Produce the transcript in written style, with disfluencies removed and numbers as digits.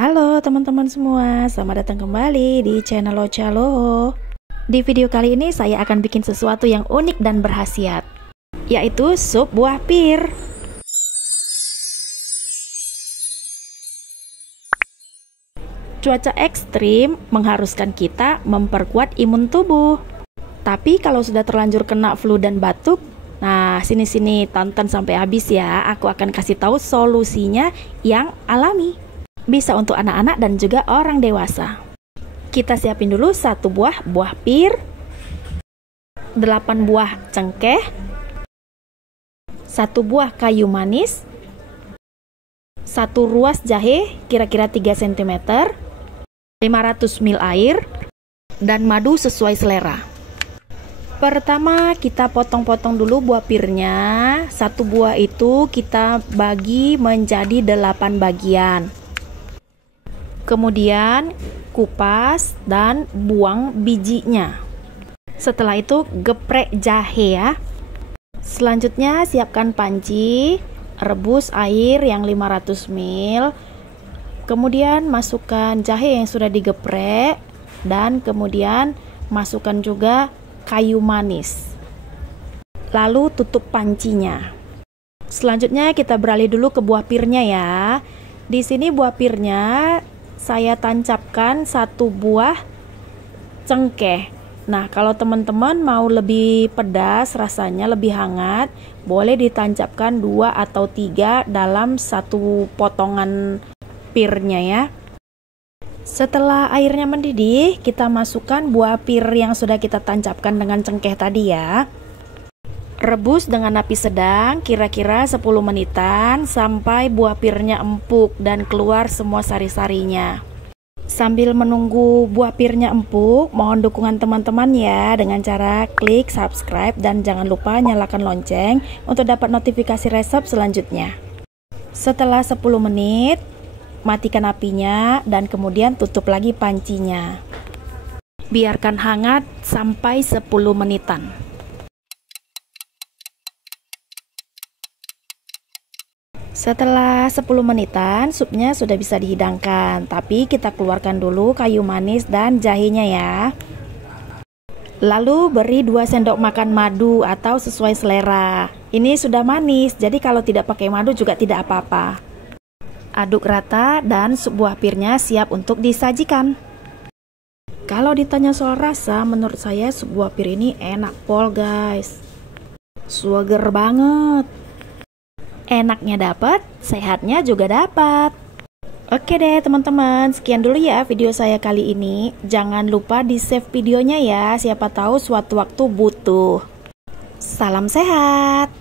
Halo teman-teman semua, selamat datang kembali di channel Localo. Di video kali ini saya akan bikin sesuatu yang unik dan berkhasiat, yaitu sup buah pir. Cuaca ekstrim mengharuskan kita memperkuat imun tubuh. Tapi kalau sudah terlanjur kena flu dan batuk, nah sini-sini tonton sampai habis ya. Aku akan kasih tahu solusinya yang alami. Bisa untuk anak-anak dan juga orang dewasa. Kita siapin dulu 1 buah pir, 8 buah cengkeh, 1 buah kayu manis, 1 ruas jahe kira-kira 3 cm, 500 ml air, dan madu sesuai selera. Pertama kita potong-potong dulu buah pirnya. 1 buah itu kita bagi menjadi 8 bagian. Kemudian kupas dan buang bijinya. Setelah itu geprek jahe ya. Selanjutnya siapkan panci, rebus air yang 500 ml. Kemudian masukkan jahe yang sudah digeprek dan kemudian masukkan juga kayu manis. Lalu tutup pancinya. Selanjutnya kita beralih dulu ke buah pirnya ya. Di sini buah pirnya saya tancapkan 1 buah cengkeh. Nah, kalau teman-teman mau lebih pedas, rasanya lebih hangat, boleh ditancapkan 2 atau 3 dalam 1 potongan pirnya ya. Setelah airnya mendidih, kita masukkan buah pir yang sudah kita tancapkan dengan cengkeh tadi ya. Rebus dengan api sedang kira-kira 10 menitan sampai buah pirnya empuk dan keluar semua sari-sarinya. Sambil menunggu buah pirnya empuk, mohon dukungan teman-teman ya dengan cara klik subscribe dan jangan lupa nyalakan lonceng untuk dapat notifikasi resep selanjutnya. Setelah 10 menit, matikan apinya dan kemudian tutup lagi pancinya. Biarkan hangat sampai 10 menitan. Setelah 10 menitan, supnya sudah bisa dihidangkan. Tapi kita keluarkan dulu kayu manis dan jahenya ya. Lalu beri 2 sendok makan madu atau sesuai selera. Ini sudah manis, jadi kalau tidak pakai madu juga tidak apa-apa. Aduk rata dan sup buah pirnya siap untuk disajikan. Kalau ditanya soal rasa, menurut saya sup buah pir ini enak pol guys. Seger banget. Enaknya dapat, sehatnya juga dapat. Oke deh teman-teman, sekian dulu ya video saya kali ini. Jangan lupa di save videonya ya, siapa tahu suatu waktu butuh. Salam sehat.